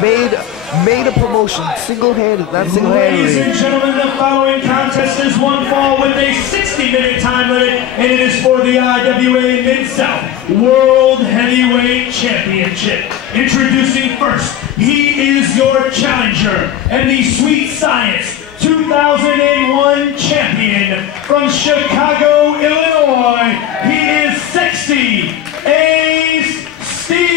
made a promotion single-handed, not single-handedly. Ladies and gentlemen, the following contest is one fall with a 60-minute time limit, and it is for the IWA Mid-South World Heavyweight Championship. Introducing first, he is your challenger and the Sweet Science 2001 champion from Chicago, Illinois. He is Sexy Ace Steel.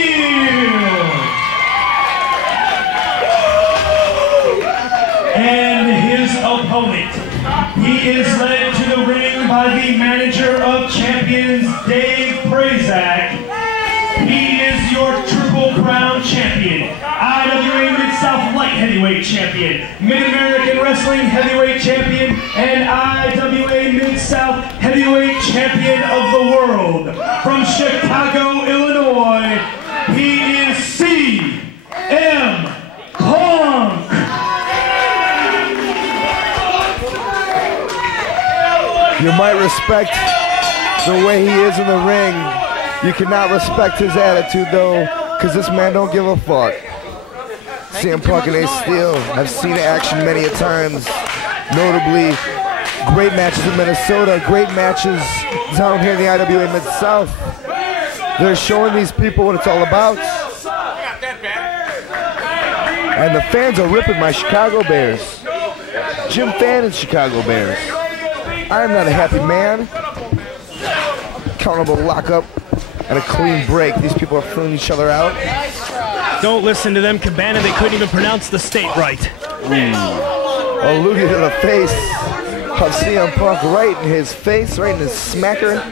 And his opponent, he is led to the ring by the manager of champions, Dave Prazak. He is your Triple Crown champion, IWA Mid-South Light Heavyweight champion, Mid-American Wrestling Heavyweight champion, and IWA Mid-South Heavyweight champion of the world. From Chicago, Illinois, he is CM Punk. You might respect the way he is in the ring. You cannot respect his attitude though, because this man don't give a fuck. CM Punk and Ace Steel, I've seen action many a times. Notably, great matches in Minnesota, great matches down here in the IWA Mid-South. They're showing these people what it's all about. And the fans are ripping my Chicago Bears. Jim Fannon's Chicago Bears. I am not a happy man. Countable lockup and a clean break. These people are filling each other out. Don't listen to them, Cabana. They couldn't even pronounce the state right. A loogie to the face of CM Punk, right in his face, right in his smacker.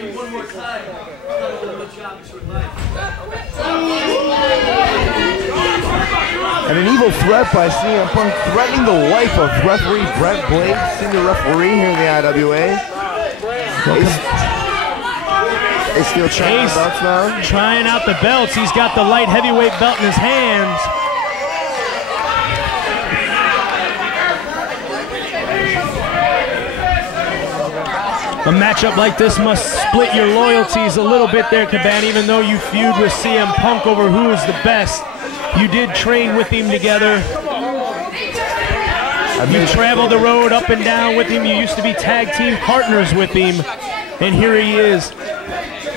And an evil threat by CM Punk, threatening the wife of referee Brent Blake, senior referee here in the IWA. Ace Steel trying the belts now. Trying out the belts. He's got the light heavyweight belt in his hands. A matchup like this must split your loyalties a little bit there, Cabana, even though you feud with CM Punk over who is the best. You did train with him together. You traveled the road up and down with him. You used to be tag team partners with him. And here he is,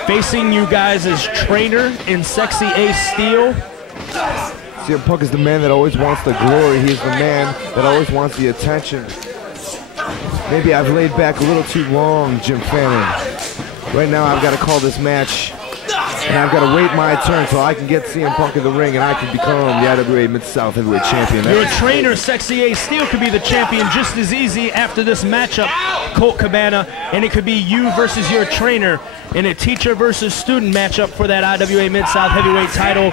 facing you guys as trainer in Sexy Ace Steel. CM Punk is the man that always wants the glory. He's the man that always wants the attention. Maybe I've laid back a little too long, Jim Fannin. Right now I've got to call this match. And I've got to wait my turn so I can get CM Punk in the ring and I can become the IWA Mid-South Heavyweight Champion. Your trainer, Sexy Ace Steel, could be the champion just as easy after this matchup, Colt Cabana, and it could be you versus your trainer in a teacher versus student matchup for that IWA Mid-South Heavyweight title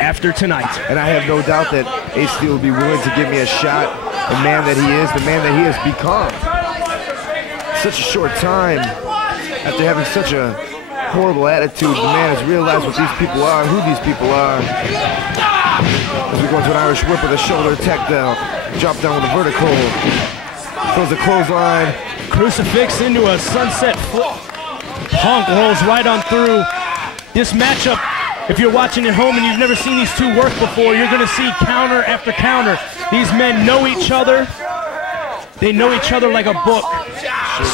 after tonight. And I have no doubt that Ace Steel will be willing to give me a shot. The man that he is, the man that he has become. Such a short time after having such a horrible attitude, the man has realized what these people are, who these people are. As we go into an Irish whip with a shoulder attack down, drop down with a vertical, throws a clothesline. Crucifix into a sunset flip. Punk rolls right on through. This matchup, if you're watching at home and you've never seen these two work before, you're gonna see counter after counter. These men know each other. They know each other like a book.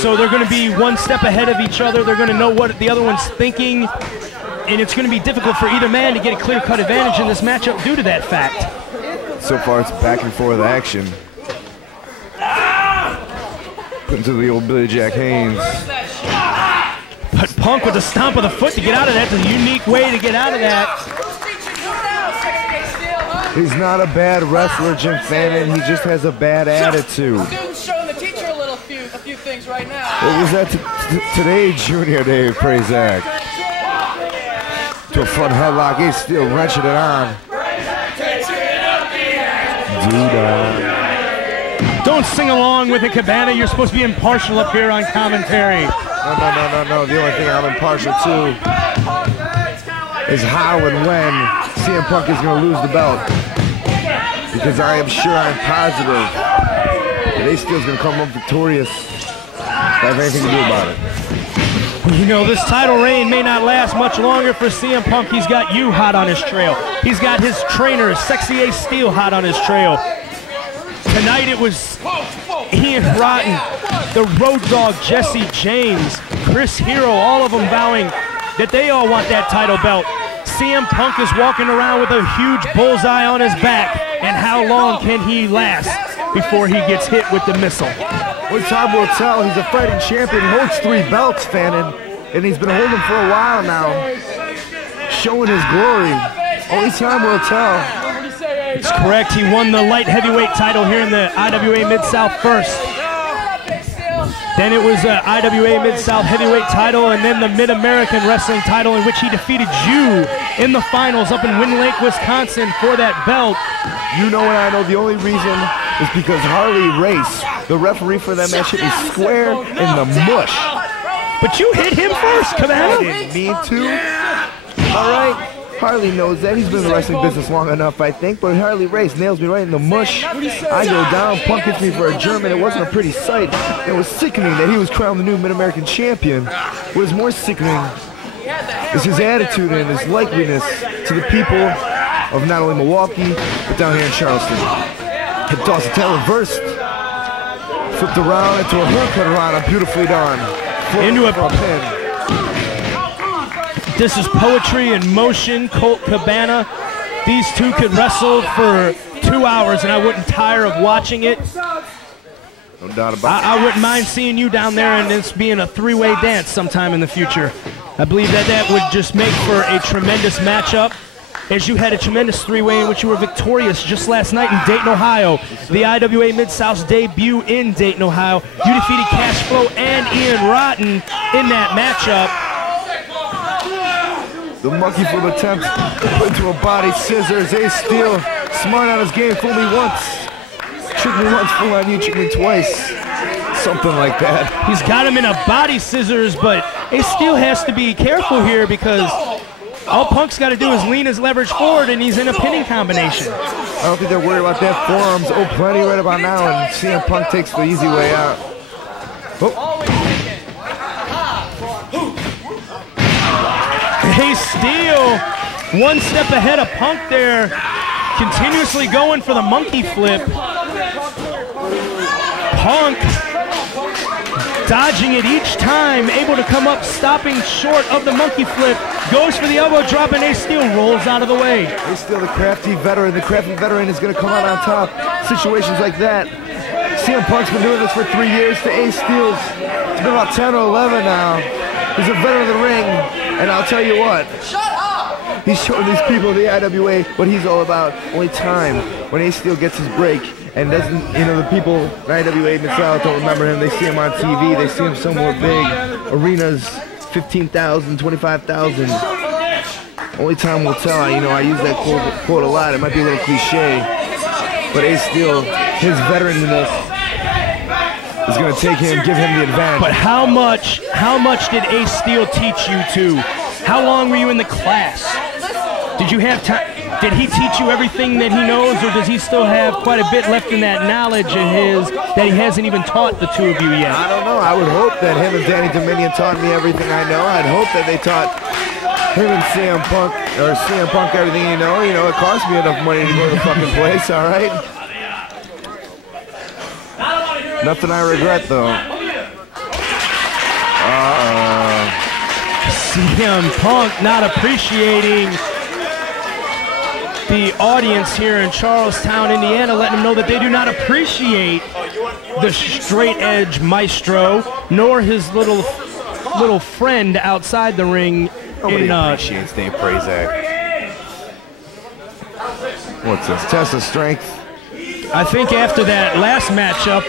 So they're going to be one step ahead of each other. They're going to know what the other one's thinking. And it's going to be difficult for either man to get a clear-cut advantage in this matchup due to that fact. So far, it's back and forth action. Put into the old Billy Jack Haynes. But Punk with a stomp of the foot to get out of that. It's a unique way to get out of that. He's not a bad wrestler, Jim Fannin. He just has a bad attitude. Showing the teacher a few things right now. What was that today, Junior Dave Prazak? To a front headlock, Ace Steel wrenching it on. Don't sing along with it, Cabana. You're supposed to be impartial up here on commentary. No. The only thing I'm impartial to is how and when CM Punk is going to lose the belt. Because I am sure, I'm positive that Ace Steel's going to come up victorious. I have anything to do about it. You know, this title reign may not last much longer for CM Punk. He's got you hot on his trail. He's got his trainer, Sexy Ace Steel, hot on his trail. Tonight it was Ian Rotten, the Road Dogg Jesse James, Chris Hero, all of them vowing that they all want that title belt. CM Punk is walking around with a huge bullseye on his back, and how long can he last before he gets hit with the missile? Well, time will tell. He's a fighting champion. He holds 3 belts, Fannin, and he's been holding them for a while now, showing his glory. Only time will tell. It's correct. He won the light heavyweight title here in the IWA Mid-South first. Then it was the IWA Mid-South heavyweight title, and then the Mid-American Wrestling title, in which he defeated you in the finals up in Windy Lake, Wisconsin for that belt. You know, and I know the only reason is because Harley Race, the referee for that match, hit me square in the mush. But you hit him first, I Cabana. didn't mean to. All right. Harley knows that. He's been in the wrestling business long enough, I think, but Harley Race nails me right in the mush. I go down, Punk hits me for a German. It wasn't a pretty sight. It was sickening that he was crowned the new Mid-American champion. What was more sickening is his attitude and his likeliness to the people of not only Milwaukee, but down here in Charleston. Hip toss attack reversed. Flipped around into a haircut around, beautifully done. Into a pin. This is poetry in motion. Colt Cabana. These two could wrestle for 2 hours, and I wouldn't tire of watching it. No doubt about it. I wouldn't mind seeing you down there and this being a 3-way dance sometime in the future. I believe that that would just make for a tremendous matchup, as you had a tremendous 3-way in which you were victorious just last night in Dayton, Ohio. The IWA Mid-South's debut in Dayton, Ohio. You defeated Cash Flow and Ian Rotten in that matchup. The monkey flip attempt put into a body scissors. Ace Steel, smart on his game. Fool me once, trick me once, fool on you, trick me twice. Something like that. He's got him in a body scissors, but Ace Steel has to be careful here because all Punk's got to do is lean his leverage forward, and he's in a pinning combination. I don't think they're worried about that. Forearms, oh, plenty right about now, and CM Punk takes the easy way out. Oh. Ace Steel, one step ahead of Punk there, continuously going for the monkey flip. Punk dodging it each time, able to come up, stopping short of the monkey flip. Goes for the elbow drop, and Ace Steel rolls out of the way. Ace Steel, the crafty veteran. The crafty veteran is going to come out on top. Situations like that. CM Punk's been doing this for 3 years to Ace Steel's. It's been about 10 or 11 now. He's a veteran of the ring, and I'll tell you what. He's showing these people the IWA what he's all about. Only time when Ace Steel gets his break and doesn't, you know, the people in IWA Mid-South don't remember him. They see him on TV. They see him somewhere big. Arenas, 15,000, 25,000. Only time will tell. You know, I use that quote a lot. It might be a little cliche, but Ace Steel, his veteranness is going to take him, give him the advantage. But how much did Ace Steel teach you to? How long were you in the class? Did you have time? Did he teach you everything that he knows, or does he still have quite a bit left in that knowledge of his that he hasn't even taught the two of you yet? I don't know. I would hope that him and Danny Dominion taught me everything I know. I'd hope that they taught him and CM Punk, or CM Punk everything he know. You know, it cost me enough money to go to the fucking place, all right? Nothing I regret, though. CM Punk not appreciating the audience here in Charlestown, Indiana, letting them know that they do not appreciate the straight edge maestro, nor his little friend outside the ring. Nobody appreciates Dave Prazak. What's this? Test of strength. I think after that last matchup,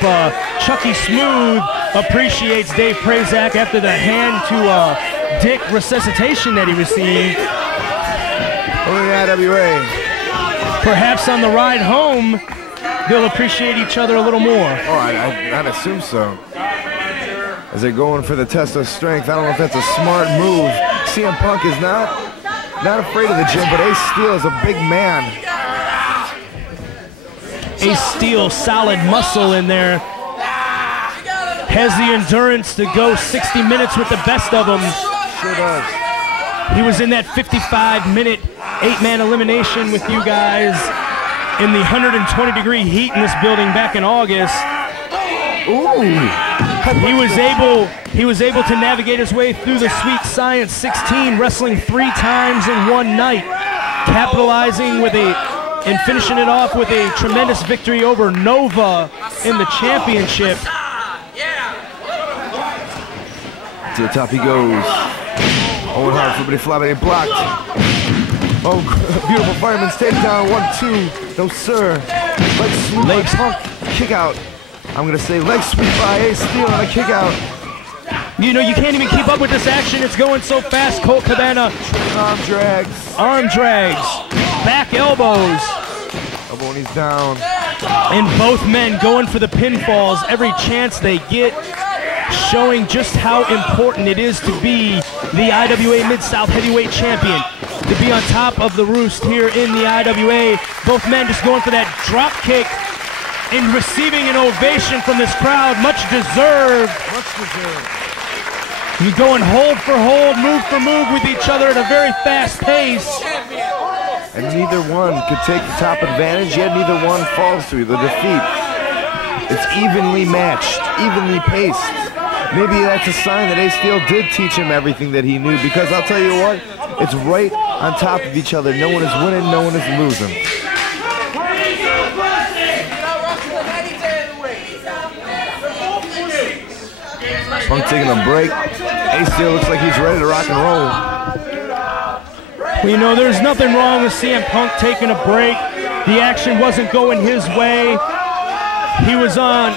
Chucky Smooth appreciates Dave Prazak after the hand to dick resuscitation that he received. Only the IWA. Perhaps on the ride home, they'll appreciate each other a little more. Oh, I'd assume so. As they're going for the test of strength, I don't know if that's a smart move. CM Punk is not afraid of the gym, but Ace Steel is a big man. Ace Steel, solid muscle in there. has the endurance to go 60 minutes with the best of them. Sure does. He was in that 55-minute 8-man elimination with you guys in the 120-degree heat in this building back in August. Ooh. He was able to navigate his way through the Sweet Science 16, wrestling 3 times in one night, capitalizing with and finishing it off with a tremendous victory over Nova in the championship. To the top he goes. Owen Hart, everybody flopping and blocked. Oh, beautiful fireman's takedown. 1-2. No, sir. Leg sweep by Punk. Kick out. I'm going to say leg sweep by Ace Steel and a kick out. You know, you can't even keep up with this action. It's going so fast. Colt Cabana. Arm drags. Arm drags. Back elbows. Elbow when he's down. And both men going for the pinfalls every chance they get, showing just how important it is to be the IWA Mid-South Heavyweight Champion, to be on top of the roost here in the IWA. Both men just going for that drop kick and receiving an ovation from this crowd, much deserved. Much deserved. You're going hold for hold, move for move with each other at a very fast pace. And neither one could take the top advantage, yet neither one falls to the defeat. It's evenly matched, evenly paced. Maybe that's a sign that Ace Steel did teach him everything that he knew, because I'll tell you what, it's right on top of each other. No one is winning, no one is losing. Punk taking a break. Ace Steel looks like he's ready to rock and roll. Well, you know, there's nothing wrong with CM Punk taking a break. The action wasn't going his way. He was on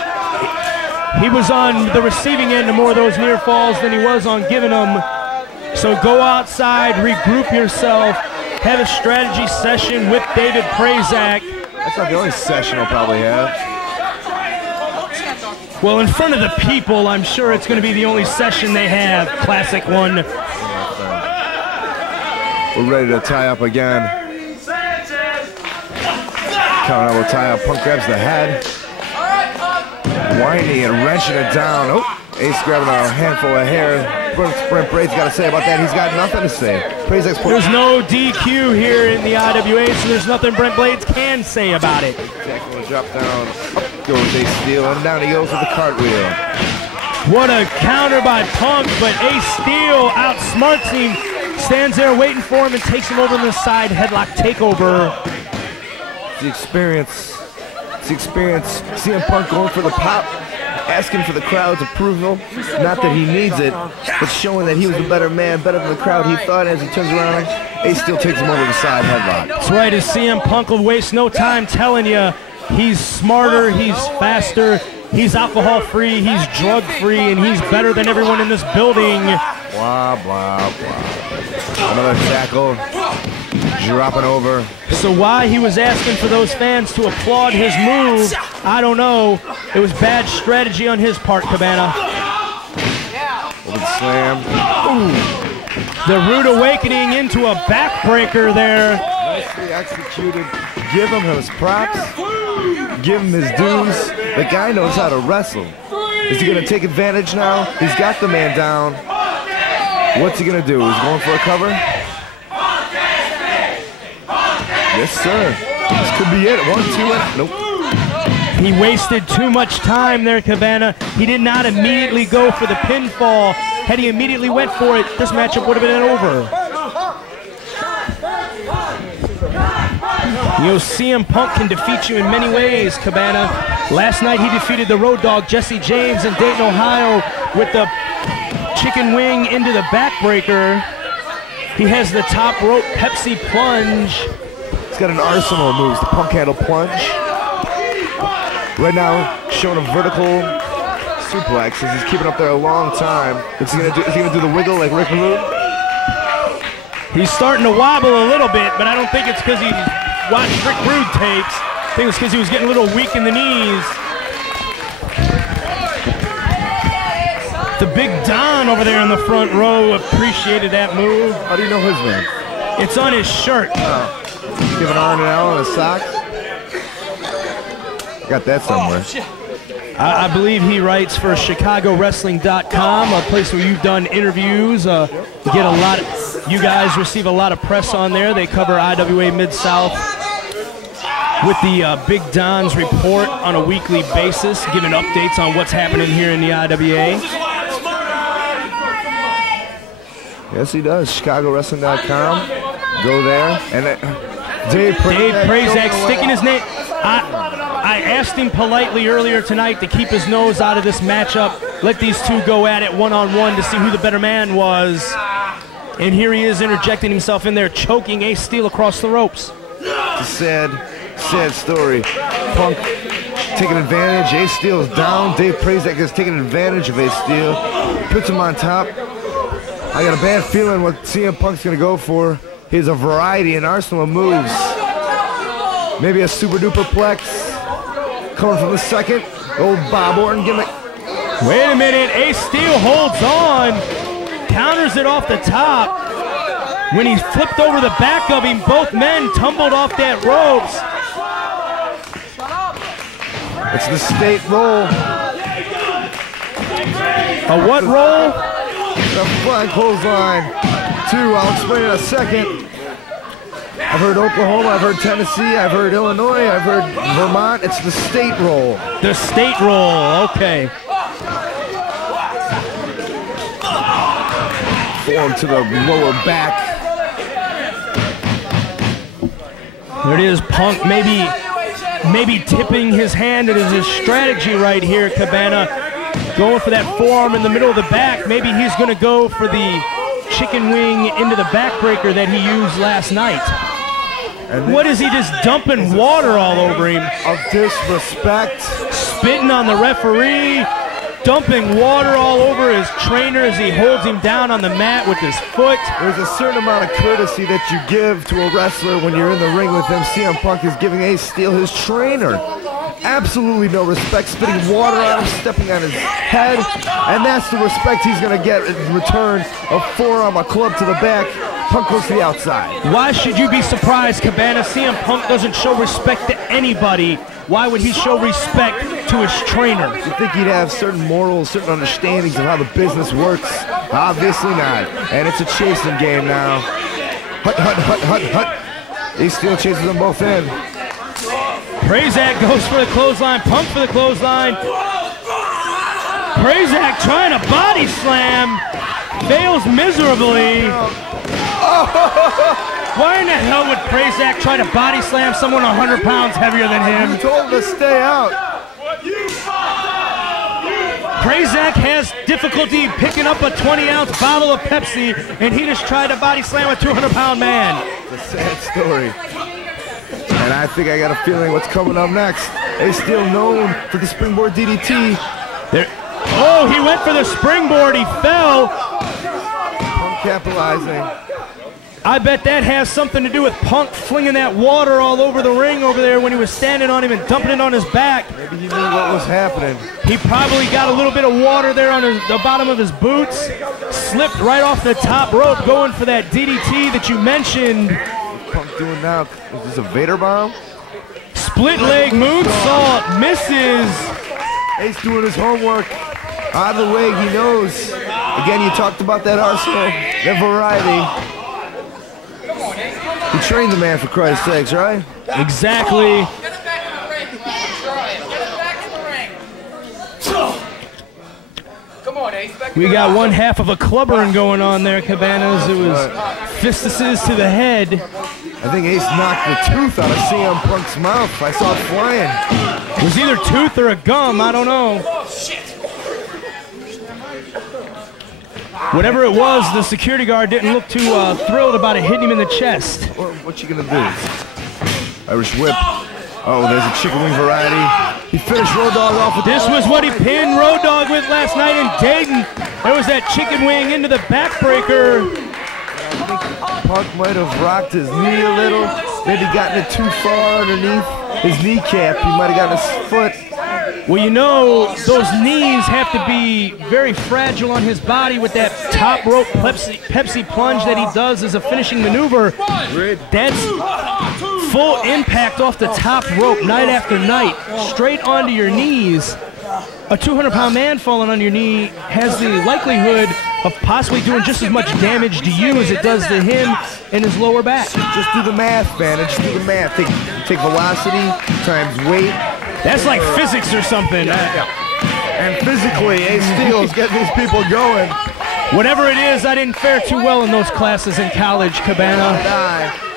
the receiving end of more of those near falls than he was on giving them. So go outside, regroup yourself, have a strategy session with David Prazak. That's not the only session he'll probably have. Well, in front of the people, I'm sure it's going to be the only session they have. Classic one. We're ready to tie up again. Count out will tie up. Punk grabs the head. Winding and wrenching it down. Oh, Ace grabbing a handful of hair. Brent Brade's got to say about that. He's got nothing to say. There's no DQ here in the IWA, so there's nothing Brent Blades can say about it. Jack will drop down. Up goes Ace Steel, and down he goes with the cartwheel. What a counter by Punk, but Ace Steel outsmarts him, stands there waiting for him, and takes him over to the side headlock takeover. The experience. CM Punk going for the pop, asking for the crowd's approval. Not that he needs it, but showing that he was a better man, better than the crowd he thought. As he turns around, Ace Steel takes him over to the side headlock. That's right, as CM Punk will waste no time telling you he's smarter, he's faster, he's alcohol-free, he's drug-free, and he's better than everyone in this building. Blah, blah, blah. Another tackle. Dropping over. So why he was asking for those fans to applaud his move, I don't know. It was bad strategy on his part, Cabana. Open slam. Ooh. The Rude Awakening into a backbreaker there. Nicely executed. Give him his props. Give him his dues. The guy knows how to wrestle. Is he going to take advantage now? He's got the man down. What's he going to do? He's going for a cover? Yes, sir. This could be it. 1, 2, and nope. He wasted too much time there, Cabana. He did not immediately go for the pinfall. Had he immediately went for it, this matchup would have been over. You know, CM Punk can defeat you in many ways, Cabana. Last night he defeated the Road Dogg, Jesse James, in Dayton, Ohio with the chicken wing into the backbreaker. He has the top rope Pepsi plunge. He's got an arsenal of moves. The Punk handle plunge. Right now, showing a vertical suplex as he's keeping up there a long time. Is he gonna do the wiggle like Rick Rude? He's starting to wobble a little bit, but I don't think it's because he watched Rick Rude tapes. I think it's because he was getting a little weak in the knees. The Big Don over there in the front row appreciated that move. How do you know his name? It's on his shirt. Oh. Giving Arn an L on his socks. Got that somewhere. I believe he writes for ChicagoWrestling.com, a place where you've done interviews. You get a lot. You guys receive a lot of press on there. They cover IWA Mid-South with the Big Don's report on a weekly basis, giving updates on what's happening here in the IWA. Yes, he does. ChicagoWrestling.com. Go there. And Dave Prazak sticking his name. I asked him politely earlier tonight to keep his nose out of this matchup, let these two go at it one-on-one to see who the better man was. And here he is interjecting himself in there, choking Ace Steel across the ropes. It's a sad story. Punk taking advantage. Ace Steel is down. Dave Prazak is taking advantage of Ace Steel. Puts him on top. I got a bad feeling what CM Punk's going to go for. He has a variety, an arsenal of moves. Maybe a super duper plex. Coming from the second. Old Bob Orton gimmick. Wait a minute. Ace Steel holds on. Counters it off the top. When he flipped over the back of him, both men tumbled off that ropes. It's the state roll. A what roll? The flag clothesline. Two, I'll explain in a second. I've heard Oklahoma, I've heard Tennessee, I've heard Illinois, I've heard Vermont. It's the state roll. The state roll, okay. Form to the lower back. There it is, Punk maybe tipping his hand. It is his strategy right here, Cabana. Going for that forearm in the middle of the back. Maybe he's going to go for the chicken wing into the backbreaker that he used last night. What is he just dumping water all over him? Of disrespect. Spitting on the referee. Dumping water all over his trainer as he holds him down on the mat with his foot. There's a certain amount of courtesy that you give to a wrestler when you're in the ring with him. CM Punk is giving Ace Steel his trainer. Absolutely no respect, spitting water on him, stepping on his head, and that's the respect he's going to get in return. A forearm, a club to the back. Punk goes to the outside. Why should you be surprised, Cabana? CM Punk doesn't show respect to anybody. Why would he show respect to his trainer? You think he'd have certain morals, certain understandings of how the business works? Obviously not. And it's a chasing game now. Hut, hut, hut, hut, hut. Ace Steel chases them both in. Prazak goes for the clothesline, Punk for the clothesline. Prazak trying to body slam, fails miserably. Why in the hell would Prazak try to body slam someone 100 pounds heavier than him? You told him to stay out. Prazak has difficulty picking up a 20-ounce bottle of Pepsi, and he just tried to body slam a 200-pound man. It's a sad story. And I think I got a feeling what's coming up next. Ace Steel known for the springboard DDT. Oh, he went for the springboard. He fell. Punk capitalizing. I bet that has something to do with Punk flinging that water all over the ring over there when he was standing on him and dumping it on his back. Maybe he knew what was happening. He probably got a little bit of water there on the bottom of his boots. Slipped right off the top rope going for that DDT that you mentioned. What's Punk doing now? Is this a Vader bomb? Split leg moonsault. Misses. Ace doing his homework. Out of the way, he knows. Again, you talked about that arsenal, that variety. He trained the man, for Christ's sakes, right? Exactly. Get it back in the ring. Get it back in the ring. Come on, Ace. We got one half of a clubbering going on there, Cabanas. It was fistuses to the head. I think Ace knocked the tooth out of CM Punk's mouth. I saw it flying. It was either tooth or a gum. I don't know. Whatever it was, the security guard didn't look too thrilled about it hitting him in the chest. What you gonna do? Irish whip. Oh, there's a chicken wing variety. He finished Road Dogg off with this. Was what he pinned Road Dogg with last night in Dayton. There was that chicken wing into the backbreaker. I think Punk might have rocked his knee a little. Maybe gotten it too far underneath his kneecap. He might have gotten his foot. Well, you know, those knees have to be very fragile on his body with that top rope Pepsi plunge that he does as a finishing maneuver. That's full impact off the top rope night after night, straight onto your knees. a 200-pound man falling on your knee has the likelihood of possibly doing just as much damage to you as it does to him in his lower back. Just do the math, man. Just do the math. Take velocity times weight. That's like physics or something. And physically, Ace Steel's getting these people going. Whatever it is, I didn't fare too well in those classes in college, Cabana.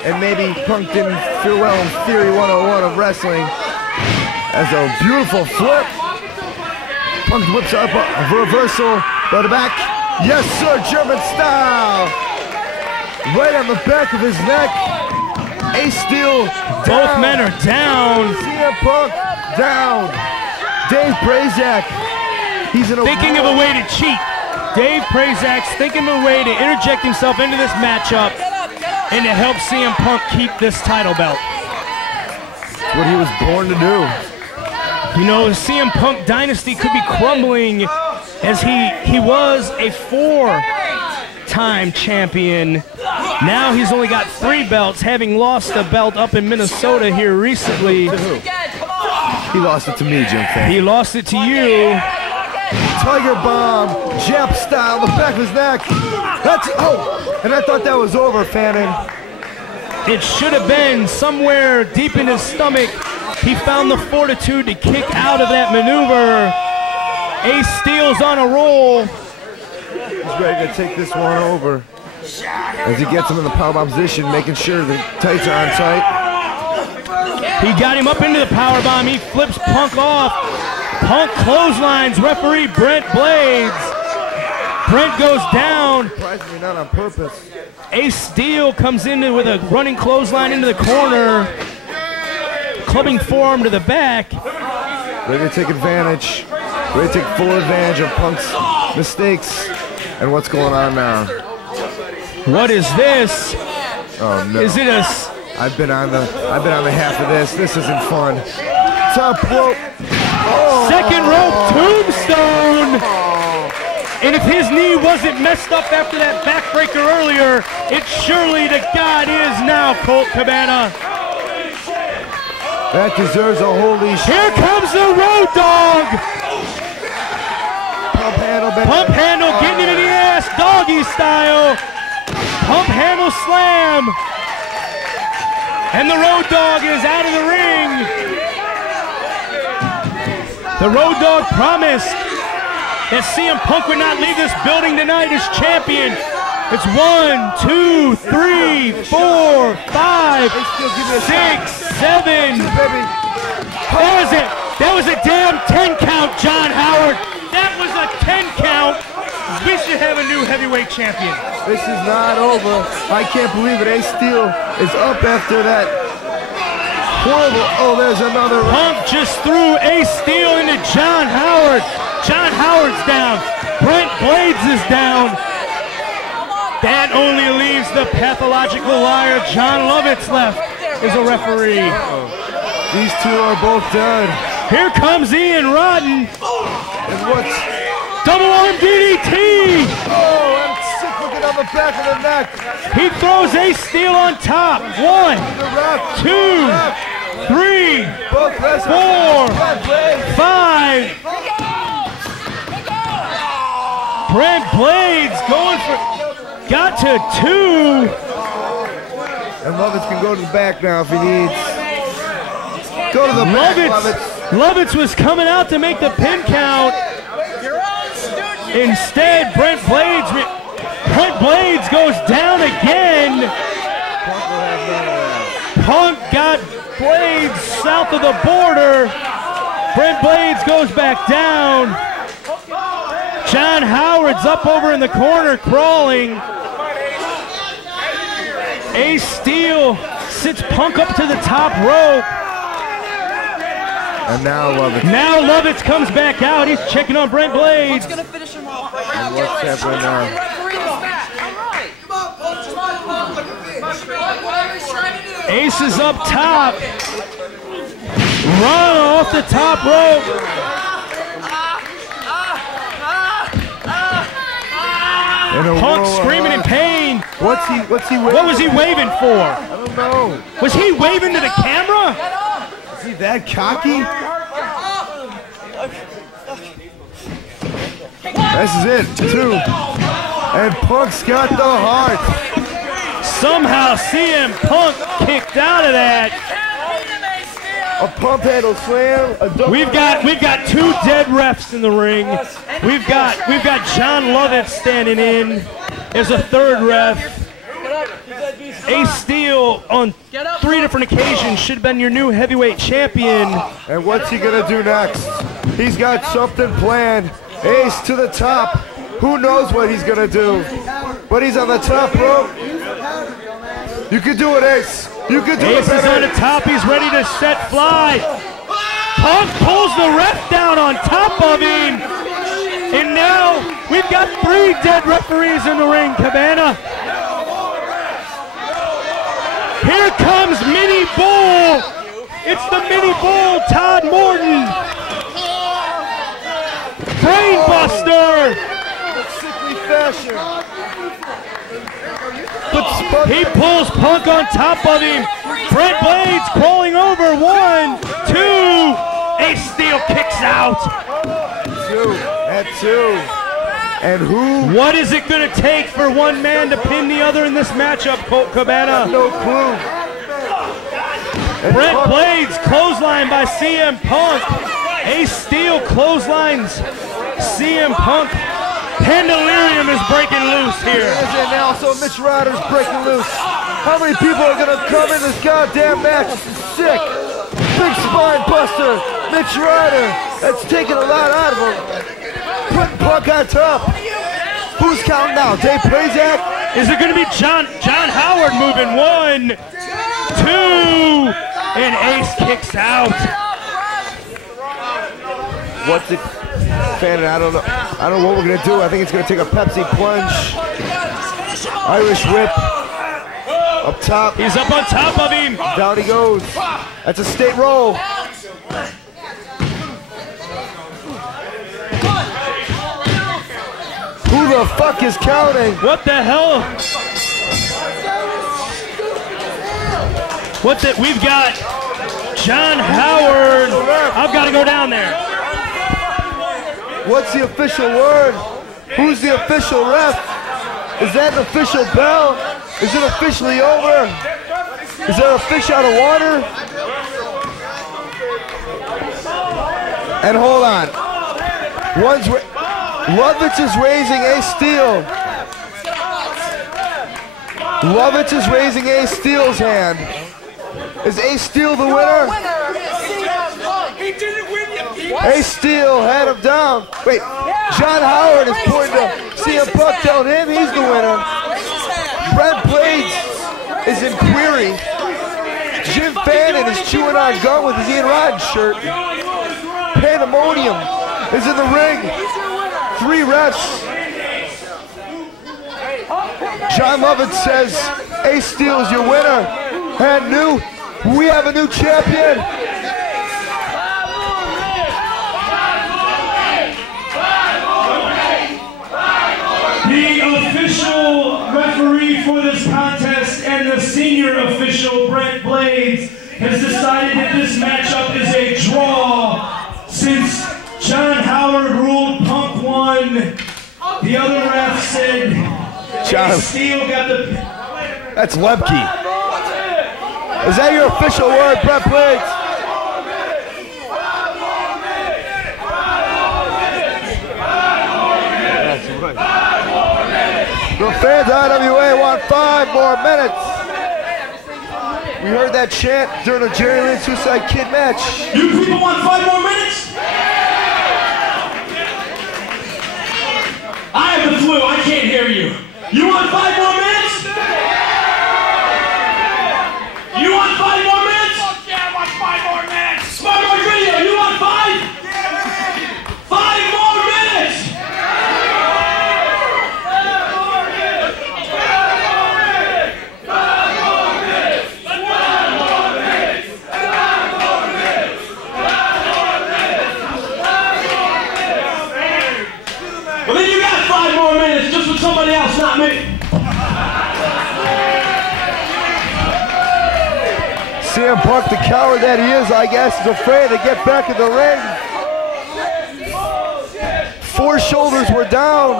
And maybe Punk didn't feel well in Theory 101 of wrestling. As a beautiful flip. Punk whips up a reversal. Go to back. Yes, sir, German style. Right on the back of his neck. Ace Steel down. Both men are down. CM Punk down. Dave Prazak. He's in a thinking of a way to cheat. Dave Prazak's thinking of a way to interject himself into this matchup and to help CM Punk keep this title belt. That's what he was born to do. You know, the CM Punk dynasty could be crumbling as he was a 4-time champion. Now he's only got 3 belts, having lost a belt up in Minnesota here recently. He lost it to me, Jim Fan. He lost it to you. Tiger Bomb, Jap style, the back of his neck. That's, and I thought that was over, Fanning. It should have been somewhere deep in his stomach. He found the fortitude to kick out of that maneuver. Ace Steel's on a roll. He's ready to take this one over. As he gets him in the powerbomb position, making sure the tights are on tight. He got him up into the powerbomb. He flips Punk off. Punk clotheslines referee Brent Blades. Brent goes down. Surprisingly not on purpose. Ace Steel comes in with a running clothesline into the corner. Clubbing forearm to the back. Ready to take advantage. Ready to take full advantage of Punk's mistakes. And what's going on now? What is this? Oh no. Is it a... I've been on the half of this. This isn't fun. Top rope. Oh. Second rope tombstone. And if his knee wasn't messed up after that backbreaker earlier, it surely to God is now, Colt Cabana. That deserves a holy shit. Here comes the Road Dog. Pump handle, baby. Pump handle, getting him in the ass, doggy style. Pump handle slam. And the Road Dog is out of the ring. The Road Dog promised that CM Punk would not leave this building tonight as champion. It's 1, 2, 3, 4, 5, 6, 7. That was a damn 10 count, John Howard. That was a 10 count. We should have a new heavyweight champion. This is not over. I can't believe it. Ace Steel is up after that horrible. Oh, there's another. Punk just threw Ace Steel into John Howard. John Howard's down. Brent Blades is down. That only leaves the pathological liar John Lovitz left as a referee. These two are both done. Here comes Ian Rodden. And what's... Double arm DDT. Oh, I'm sick looking on the back of the neck. He throws Ace Steel on top. 1, 2, 3, 4, 5. Brent Blades going for... Got to 2. And Lovitz can go to the back now if he needs. Go to the back, Lovitz. Lovitz was coming out to make the pin count. Instead, Brent Blades goes down again. Punk got Blades south of the border. Brent Blades goes back down. John Howard's up over in the corner crawling. Ace Steel sits Punk up to the top rope. And now Lovitz. Now Lovitz comes back out. He's checking on Brent Blades. Punk's gonna finish him off. And what's happening now? Ace is up top. Run off the top rope. Punk screaming in pain. What's he waving? What was he waving for? I don't know. Was he waving to the camera? Is he that cocky? This is it, 2. And Punk's got the heart. Somehow CM Punk kicked out of that. A pump handle slam. We've got 2 dead refs in the ring. We've got John Lovett standing in as a 3rd ref. Ace Steel on 3 different occasions should have been your new heavyweight champion. And what's he gonna do next? He's got something planned. Ace to the top. Who knows what he's gonna do? But he's on the top rope. You can do it, Ace. You can do it. Ace is on the top. He's ready to set fly. Punk pulls the ref down on top of him. And now we've got 3 dead referees in the ring, Cabana. Here comes Mini Bull. It's the Mini Bull, Todd Morton. Brainbuster. Sickly fashion. He pulls Punk on top of him. Brent Blades crawling over. 1, 2. Ace Steel kicks out. 2 at 2. And who? What is it going to take for one man to pin the other in this matchup, Colt Cabana? No clue. Brent Blades clothesline by CM Punk. Ace Steel clotheslines CM Punk. Pandalirium is breaking loose here. And now, so Mitch Ryder's breaking loose. How many people are going to come in this goddamn match? This is sick. Big spine buster. Mitch Ryder. That's taking a lot out of him. Putting Punk on top. Who's counting now? Dave Prazak? Is it going to be John Howard moving? 1, 2, and Ace kicks out. What's it? Fan, I don't know. I don't know what we're gonna do. I think it's gonna take a Pepsi plunge. Irish whip. Up top. He's up on top of him. Down he goes. That's a state roll. Who the fuck is counting? What the hell? We've got John Howard. I've got to go down there. What's the official word? Who's the official ref? Is that an official bell? Is it officially over? Is there a fish out of water? And hold on. Lovitz is raising Ace Steel. Lovitz is raising Ace Steel's hand. Is Ace Steel the winner? Ace Steel had him down. Wait, John Howard is pointing to CM Punk, telling him he's the winner. Brent Blades is in query. Jim Fannin is chewing on gum with his Ian Rodden shirt. Pandemonium is in the ring. 3 refs. John Lovett says Ace Steel is your winner. And we have a new champion. The official referee for this contest and the senior official, Brent Blades, has decided that this matchup is a draw. Since John Howard ruled Punk won, the other ref said Ace Steel got the... That's Lemke. Is that your official word, Brent Blades? The fans of IWA want 5 more minutes. We heard that chant during a Jerry Lynn Suicide Kid match. You people want 5 more minutes? I have the flu, I can't hear you. You want 5 more minutes? You want 5 more minutes? Fuck yeah, I want 5 more minutes. Smart Boy Radio, you want 5? 5 more minutes! Well, then you got 5 more minutes, just with somebody else, not me. CM Punk, the coward that he is, I guess, is afraid to get back in the ring. 4 4 shoulders were down.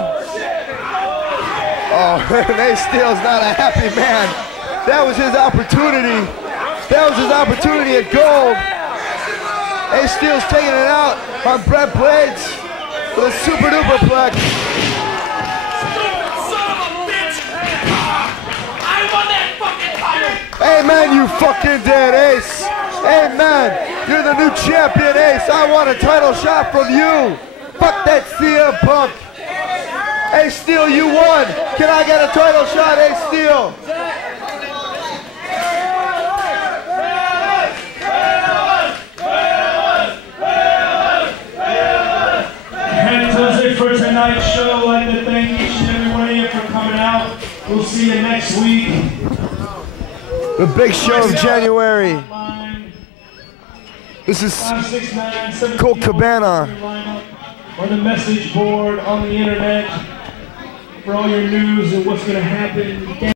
Oh, Ace Steel's not a happy man. That was his opportunity. That was his opportunity at gold. Ace Steel's taking it out on Brent Blades with a super duper plex. Amen, you fucking dead, Ace. Amen. You're the new champion, Ace. I want a title shot from you. Fuck that CM Punk. Ace Steel, you won. Can I get a title shot, Ace Steel? And does it for tonight's show. I'd like to thank each and every one of you for coming out. We'll see you next week. The big show of January. This is Colt Cabana. On the message board, on the internet, for all your news and what's going to happen.